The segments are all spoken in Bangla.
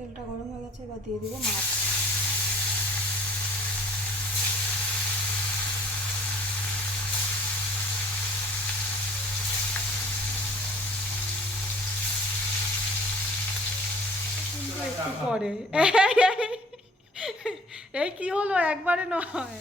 তেলটা গরম হয়ে গেছে, এবার দিয়ে দিব মাছ। একটু পরে এই কি হলো, একবারে নয়।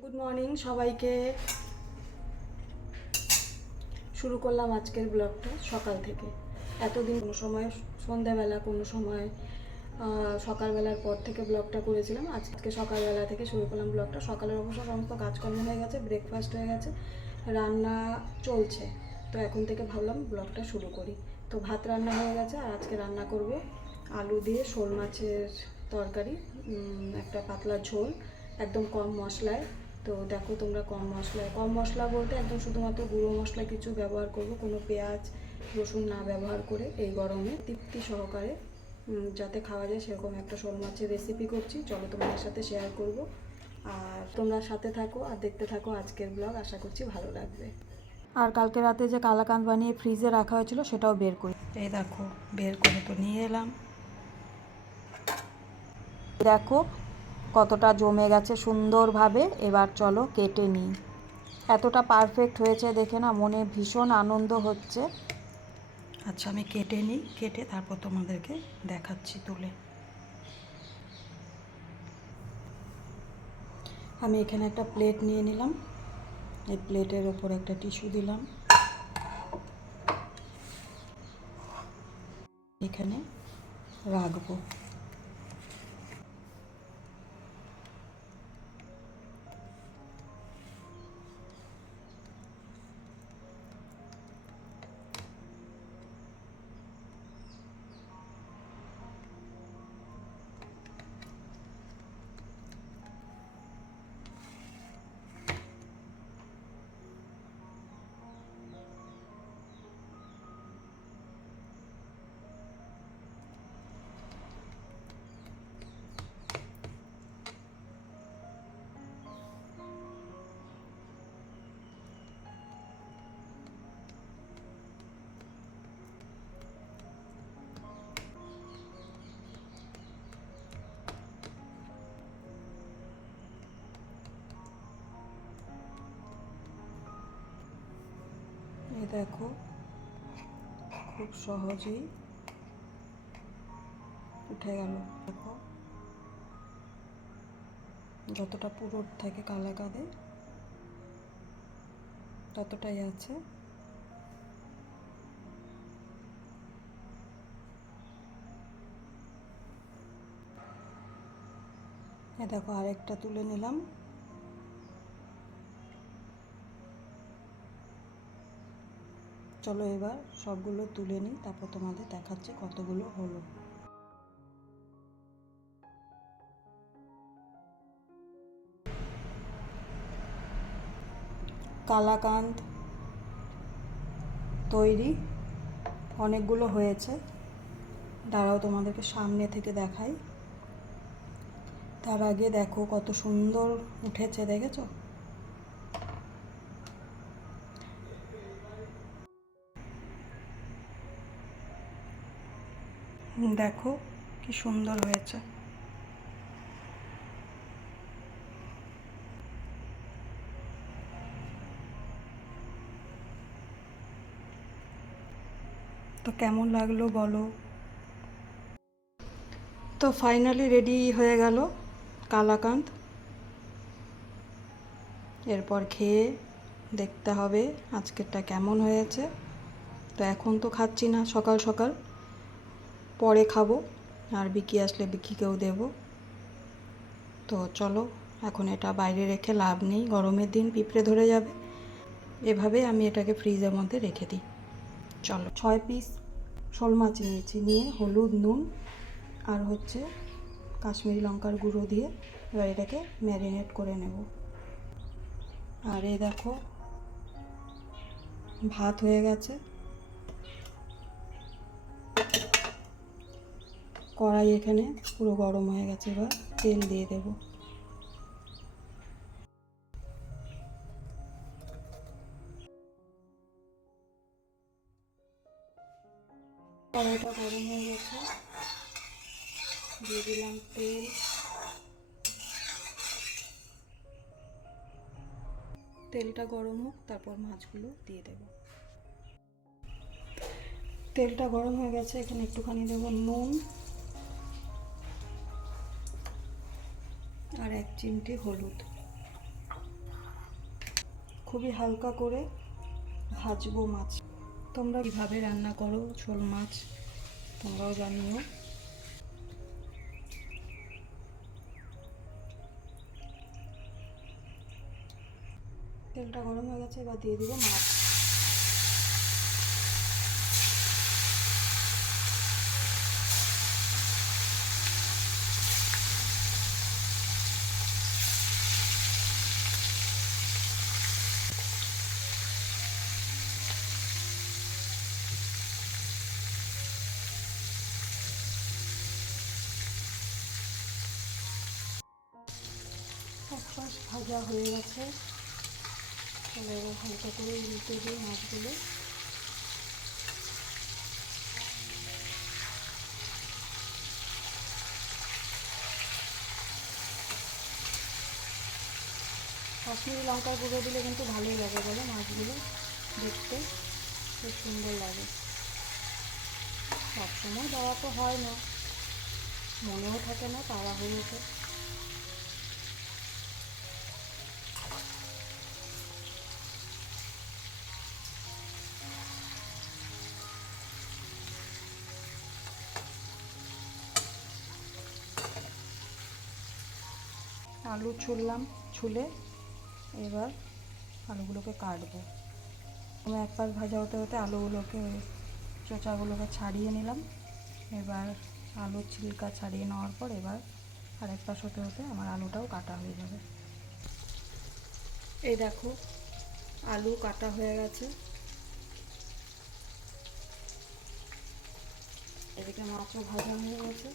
গুড মর্নিং সবাইকে। শুরু করলাম আজকের ব্লগটা সকাল থেকে। এতদিন কোনো সময় সন্ধ্যাবেলা, কোনো সময় সকালবেলার পর থেকে ব্লগটা করেছিলাম। আজকে সকালবেলা থেকে শুরু করলাম ব্লগটা। সকালের অবশ্য সমস্ত কাজকর্ম হয়ে গেছে, ব্রেকফাস্ট হয়ে গেছে, রান্না চলছে। তো এখন থেকে ভাবলাম ব্লগটা শুরু করি। তো ভাত রান্না হয়ে গেছে, আর আজকে রান্না করব আলু দিয়ে শোল মাছের তরকারি, একটা পাতলা ঝোল, একদম কম মশলায়। তো দেখো তোমরা, কম মশলা বলতে একদম শুধুমাত্র গুঁড়ো মশলা কিছু ব্যবহার করব, কোনো পেঁয়াজ রসুন না ব্যবহার করে। এই গরমে তৃপ্তি সহকারে যাতে খাওয়া যায় সেরকম একটা শোল মাছের রেসিপি করছি। চলো তোমাদের সাথে শেয়ার করব, আর তোমরা সাথে থাকো আর দেখতে থাকো আজকের ব্লগ। আশা করছি ভালো লাগবে। আর কালকে রাতে যে কালাকাঁদ বানিয়ে ফ্রিজে রাখা হয়েছিল সেটাও বের করি। এই দেখো, বের করে তো নিয়ে এলাম। দেখো কতটা জমে গেছে সুন্দরভাবে। এবার চলো কেটে নিই। এতটা পারফেক্ট হয়েছে দেখে না মনে ভীষণ আনন্দ হচ্ছে। আচ্ছা আমি কেটে নিই, কেটে তারপর তোমাদেরকে দেখাচ্ছি তুলে। আমি এখানে একটা প্লেট নিয়ে নিলাম, এই প্লেটের ওপর একটা টিস্যু দিলাম, এখানে রাখবো। এই দেখো খুব সহজেই উঠে গেল। দেখো যতটা পুরোট থাকে কালাকাঁদে ততটাই আছে। এ দেখো আরেকটা তুলে নিলাম। চলো এবার সবগুলো তুলে নিই, তারপর তোমাদের দেখাচ্ছি কতগুলো হলো। কালাকাঁদ তৈরি অনেকগুলো হয়েছে। দাঁড়াও তোমাদেরকে সামনে থেকে দেখাই। তার আগে দেখো কত সুন্দর উঠেছে, দেখেছো? দেখো কি সুন্দর হয়েছে। তো কেমন লাগলো বলো। তো ফাইনালি রেডি হয়ে গেল কালাকাঁদ। এরপর খেয়ে দেখতে হবে আজকেরটা কেমন হয়েছে। তো এখন তো খাচ্ছি না, সকাল সকাল, পরে খাবো, আর বিকি আসলে বিকিকেও দেব। তো চলো এখন এটা বাইরে রেখে লাভ নেই, গরমের দিন পিঁপড়ে ধরে যাবে। এভাবে আমি এটাকে ফ্রিজের মধ্যে রেখে দিই। চলো 6 পিস শোল মাছ নিয়েছি, নিয়ে হলুদ নুন আর হচ্ছে কাশ্মীরি লঙ্কার গুঁড়ো দিয়ে এবার এটাকে ম্যারিনেট করে নেব। আর এই দেখো ভাত হয়ে গেছে, কড়াই এখানে পুরো গরম হয়ে গেছে। এবার তেল দিয়ে দেব। কড়াইটা গরম হয়ে গেছে, দিয়ে দিলাম তেল। তেলটা গরম হোক, তারপর মাছগুলো দিয়ে দেব। তেলটা গরম হয়ে গেছে, এখানে একটুখানি দেব নুন আর 1 চিমটি হলুদ। খুবই হালকা করে ভাজবো মাছ। তোমরা কিভাবে রান্না করো শোল মাছ তোমরাও জানিও। তেলটা গরম হয়ে গেছে, এবার দিয়ে দিব মাছ। এক পাশ ভাজা হয়ে গেছে, এবার হালকা করে উল্টে দিই মাছগুলো। কাশ্মীরি লঙ্কার গুঁড়ো দিলে কিন্তু ভালোই লাগে, বলে মাছগুলো দেখতে খুব সুন্দর লাগে। সবসময় দেওয়া তো হয় না, মনেও থাকে না তাড়াহুড়োতে। আলু ছুলে এবার আলুগুলোকে কাটবো। আমি এক পাশ ভাজা হতে হতে আলুগুলোকে, চোচাগুলোকে ছাড়িয়ে নিলাম। এবার আলুর ছিলকা ছাড়িয়ে নেওয়ার পর এবার আরেক পাশ হতে হতে আমার আলুটাও কাটা হয়ে যাবে। এই দেখো আলু কাটা হয়ে গেছে, এদিকে মাছও ভাজা হয়ে গেছে।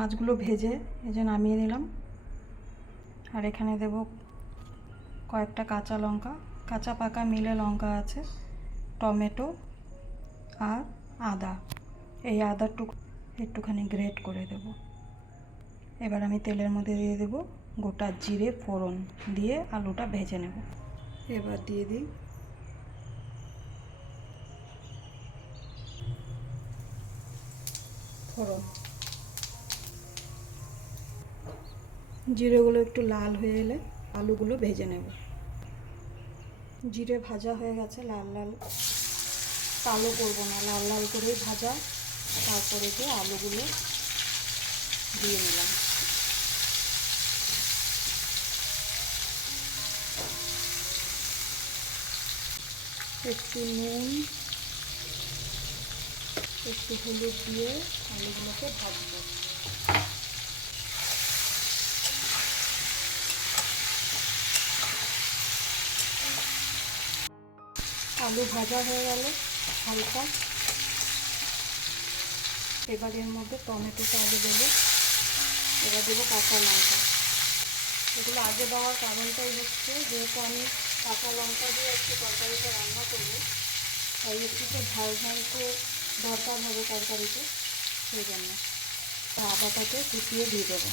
মাছগুলো ভেজে এই যে নামিয়ে নিলাম। আর এখানে দেব কয়েকটা কাঁচা লঙ্কা, কাঁচা পাকা মিলে লঙ্কা আছে, টমেটো আর আদা। এই আদাটুকু একটুখানি গ্রেট করে দেব। এবার আমি তেলের মধ্যে দিয়ে দেব গোটা জিরে ফোড়ন দিয়ে আলুটা ভেজে নেব। এবার দিয়ে দিই ফোড়ন। জিরেগুলো একটু লাল হয়ে এলে আলুগুলো ভেজে নেব। জিরে ভাজা হয়ে গেছে, লাল লাল, কালো করবো না, লাল লাল করেই ভাজা। তারপরে যে আলুগুলো দিয়ে নিলাম। একটু নুন একটু হলুদ দিয়ে আলুগুলোকে ভাজবো। আলু ভাজা হয়ে গেল হালকা। এবার এর মধ্যে টমেটোটা আগে দেবো, এবার দেবো কাঁচা লঙ্কা। এগুলো আগে দেওয়ার কারণটাই হচ্ছে যেহেতু আমি কাঁচা লঙ্কা দিয়ে একটু তরকারিটা রান্না করবো, তাই একটু তো ঝাল ঝাল তো দরকার হবে তরকারিতে, সেই জন্য আদাটাকে কুচিয়ে দিয়ে দেবো।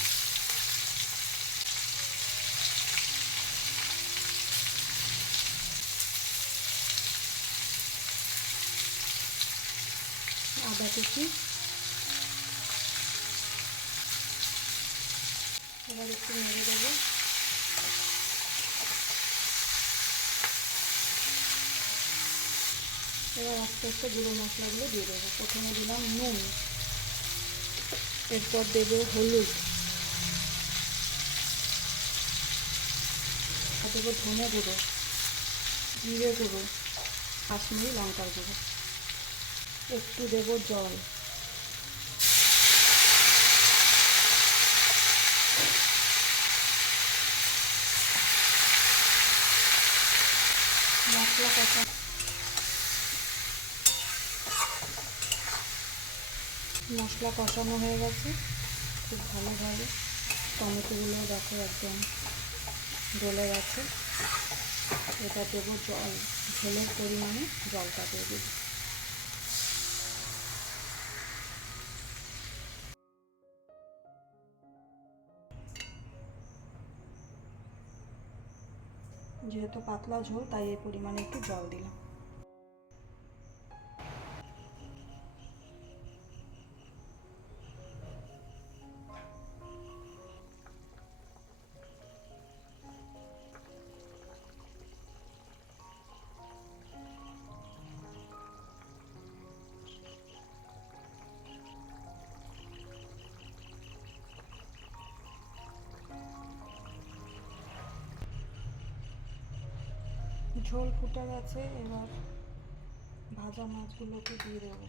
আদা কুচি এবার একটু নেড়ে দেবো। এবার আস্তে আস্তে গুঁড়ো মশলাগুলো দিয়ে দেবো। প্রথমে দিলাম নুন, এরপর দেবো হলুদ, দেবো ধনে গুঁড়ো, জিরে গুঁড়ো, কাশ্মীরি লঙ্কার গুঁড়ো, একটু দেবো জল, মশলা কষা মশলা কষানো হয়ে গেছে খুব ভালোভাবে। টমেটোগুলো দেখো একদম গলে গেছে। এটা দেবো জল, ঝোলের পরিমাণে জলটা দিয়ে দেবো। যেহেতু পাতলা ঝোল তাই এই পরিমাণে একটু জল দিলাম। ঝোল ফুটে গেছে, এবার ভাজা মাছগুলোকে দিয়ে দেবো।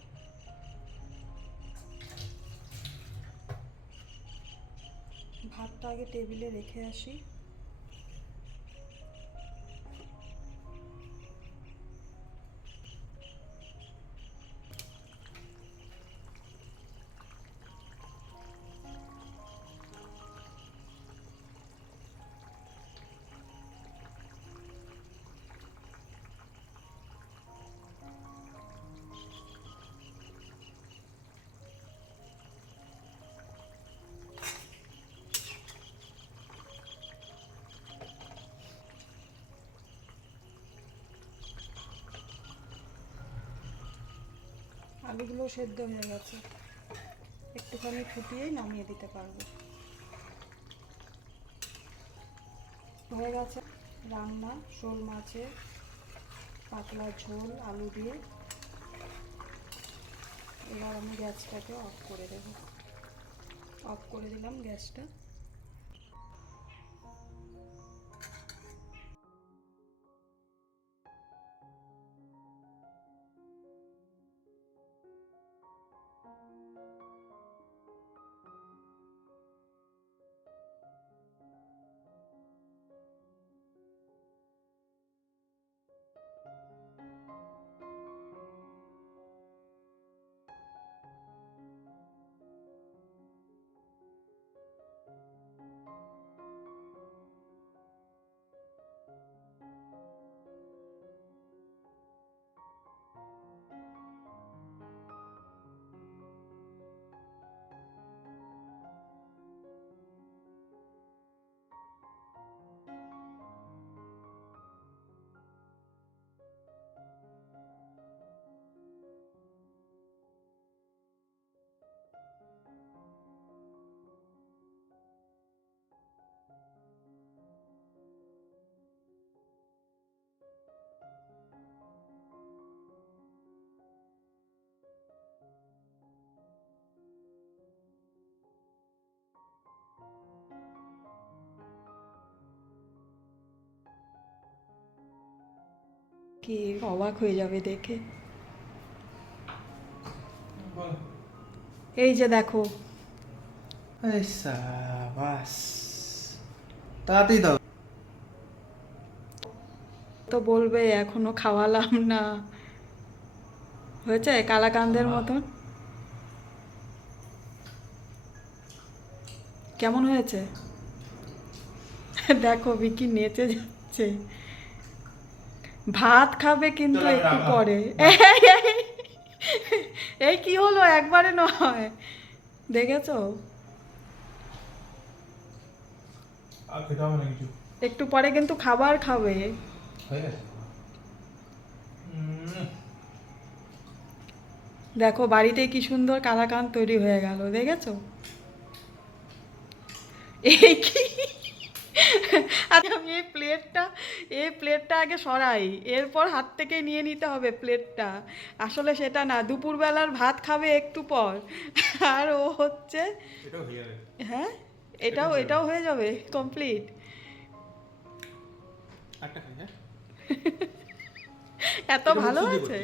ভাতটা আগে টেবিলে রেখে আসি। আলুগুলো সেদ্ধ হয়ে গেছে, একটুখানি ফুটিয়েই নামিয়ে দিতে পারবো। হয়ে গেছে রান্না শোল মাছের পাতলা ঝোল আলু দিয়ে। এবার আমি গ্যাসটাকে অফ করে দেব। অফ করে দিলাম গ্যাসটা। কি অবাক হয়ে যাবে দেখে। এই যে দেখো, তাড়াতাড়ি দাও। তো বলবে এখনো খাওয়ালাম না। হয়েছে কালাকান্দের মতন? কেমন হয়েছে? দেখো বিকি নেচে যাচ্ছে। ভাত খাবে কিন্তু একটু পরে। এই কি হলো, একবারে নয়, দেখেছো? একটু পরে কিন্তু খাবার খাবে। দেখো বাড়িতে কি সুন্দর কালাকান তৈরি হয়ে গেল, দেখেছো? এই কি, আচ্ছা আমি এই প্লেটটা আগে সরাই, এরপর হাত থেকে নিয়ে নিতে হবে প্লেটটা। আসলে সেটা না, দুপুরবেলার ভাত খাবে একটু পর, আর ও হচ্ছে হ্যাঁ, এটাও হয়ে যাবে কমপ্লিট। আটটা খাই, হ্যাঁ? এত ভালো হয়েছে,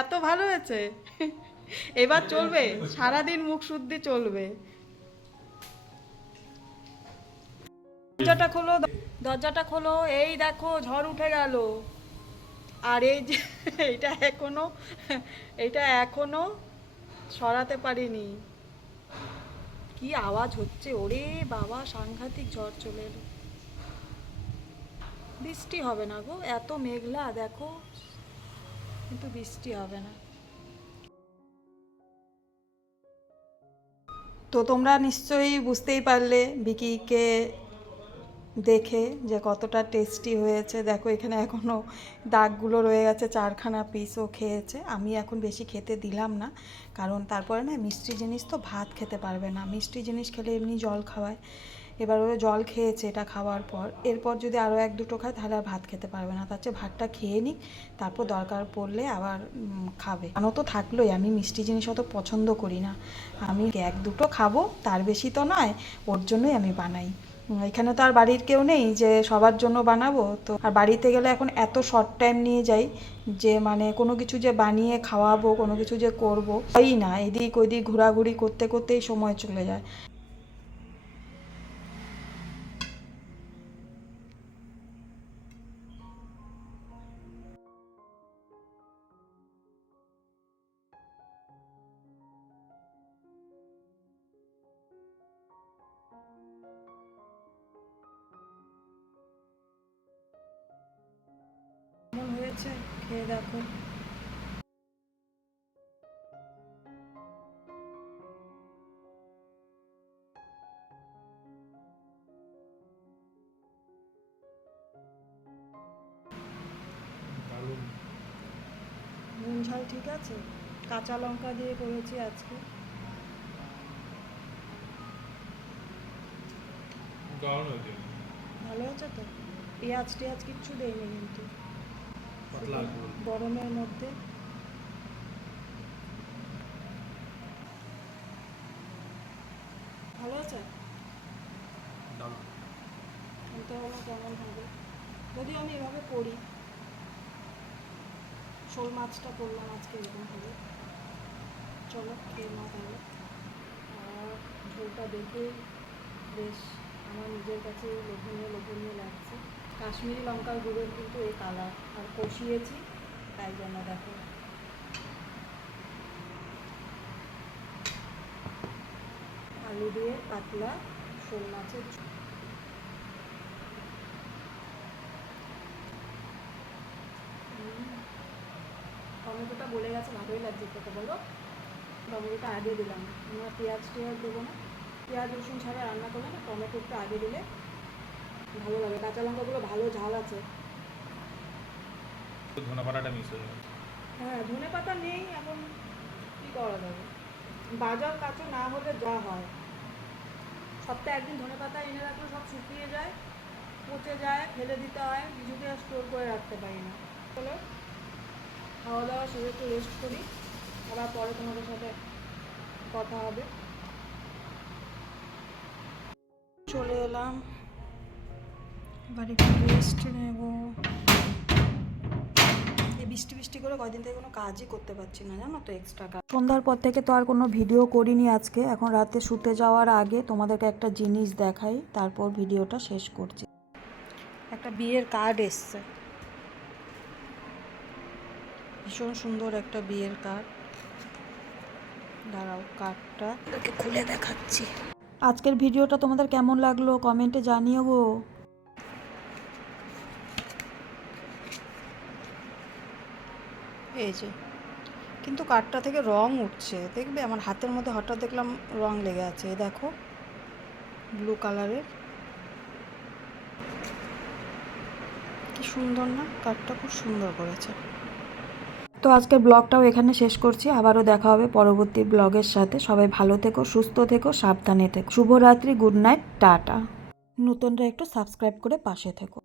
এত ভালো হয়েছে। এবার চলবে, সারাদিন মুখ শুদ্ধি চলবে। দরজাটা খোলো, দরজাটা খোলো। এই দেখো ঝড় উঠে গেল। আর এই যে এটা এখনো সরাতে পারিনি। কি আওয়াজ হচ্ছে, ওরে বাবা, সাংঘাতিক ঝড় চলে এলো। বৃষ্টি হবে না গো, এত মেঘলা দেখো, কিন্তু বৃষ্টি হবে না। তো তোমরা নিশ্চয়ই বুঝতেই পারলে বিকিকে দেখে যে কতটা টেস্টি হয়েছে। দেখো এখানে এখনও দাগগুলো রয়ে গেছে, 4খানা পিসও খেয়েছে। আমি এখন বেশি খেতে দিলাম না, কারণ তারপরে না মিষ্টি জিনিস তো ভাত খেতে পারবে না। মিষ্টি জিনিস খেলে এমনি জল খাওয়ায়, এবার ও জল খেয়েছে এটা খাওয়ার পর। এরপর যদি আরও 1-2টো খায় তাহলে আর ভাত খেতে পারবে না। তার চেয়ে ভাতটা খেয়ে নিক, তারপর দরকার পড়লে আবার খাবে। কেন তো থাকলোই, আমি মিষ্টি জিনিস অত পছন্দ করি না। আমি 1-2টো খাবো, তার বেশি তো নয়, ওর জন্যই আমি বানাই। এখানে তো আর বাড়ির কেউ নেই যে সবার জন্য বানাবো। তো আর বাড়িতে গেলে এখন এত শর্ট টাইম নিয়ে যাই যে মানে কোনো কিছু যে বানিয়ে খাওয়াবো, কোনো কিছু যে করবো হয়ই না। এদিক ওইদিক ঘোরাঘুরি করতে করতেই সময় চলে যায়। কেমন হয়েছে খেয়ে দেখো। দারুণ। নুন ঝাল ঠিক আছে, কাঁচা লঙ্কা দিয়ে করেছি আজকে। দারুণ হয়েছে। ভালো হয়েছে তো, পেঁয়াজ টেয়াজ কিচ্ছু দেয়নি কিন্তু, পাতলা একদম। গরমের মধ্যে। ভালো আছে, দারুণ। খেতে হলো কেমন হবে। যদি আমি এভাবে করি, শোল মাছটা করলাম আজকে এরকম হবে। চলো খেয়ে নাও তাহলে। আর ঝোলটা দেখে বেশ আমার নিজের কাছে লোভনীয় লোভনীয় লাগছে। কাশ্মীরি লঙ্কার গুঁড়োর কিন্তু এই কালার, আর কষিয়েছি তাই জন্য দেখো। আলু দিয়ে পাতলা শোল মাছের ঝোল। টমেটোটা গলে গেছে, ভালোই লাগছে খেতে বলো। টমেটোটা আগে দিলাম, আমরা পেঁয়াজ টেয়াজ দেবো না। পেঁয়াজ রসুন ছাড়া রান্না করলে না টমেটোটা আগে দিলে ভালো লাগে। কাঁচা লঙ্কাগুলো ভালো ঝাল আছে। ধনে পাতাটা মিস হয়ে গেছে। হ্যাঁ, ধনে পাতা নেই এখন, কী করা যাবে। বাজার কাঁচা না হলে যা হয়, সপ্তাহে একদিন ধনে পাতা এনে রাখলে সব শুকিয়ে যায়, পচে যায়, ফেলে দিতে হয়, কিছুতে আর স্টোর করে রাখতে পারি না। চলো খাওয়া দাওয়া সেরে একটু রেস্ট করি, আবার পরে তোমাদের সাথে কথা হবে। চলে এলাম, এবার একটু রেস্ট নেব। এই বৃষ্টি বৃষ্টি করে কয়দিন থেকে কোনো কাজই করতে পারছি না, জানো তো, এক্সট্রা কাজ। সন্ধ্যার পর থেকে তো আর কোনো ভিডিও করিনি আজকে। এখন রাতে শুতে যাওয়ার আগে তোমাদেরকে একটা জিনিস দেখাই, তারপর ভিডিওটা শেষ করছি। একটা বিয়ের কার্ড এসছে, ভীষণ সুন্দর একটা বিয়ের কার্ড। দাঁড়াও কার্ডটা তোকে খুলে দেখাচ্ছি। আজকের ভিডিওটা তোমাদের কেমন লাগলো কমেন্টে জানিও গো। এই যে, কিন্তু কার্ডটা থেকে রং উঠছে, দেখবে আমার হাতের মধ্যে হঠাৎ দেখলাম রং লেগে আছে। এই দেখো, ব্লু কালারের, কি সুন্দর না, কার্ডটা খুব সুন্দর করেছে। তো আজকের ব্লগটাও এখানে শেষ করছি, আবারও দেখা হবে পরবর্তী ব্লগের সাথে। সবাই ভালো থেকো, সুস্থ থেকো, সাবধানে থেকো। শুভরাত্রি, গুড নাইট, টাটা। নতুনরা একটু সাবস্ক্রাইব করে পাশে থেকো।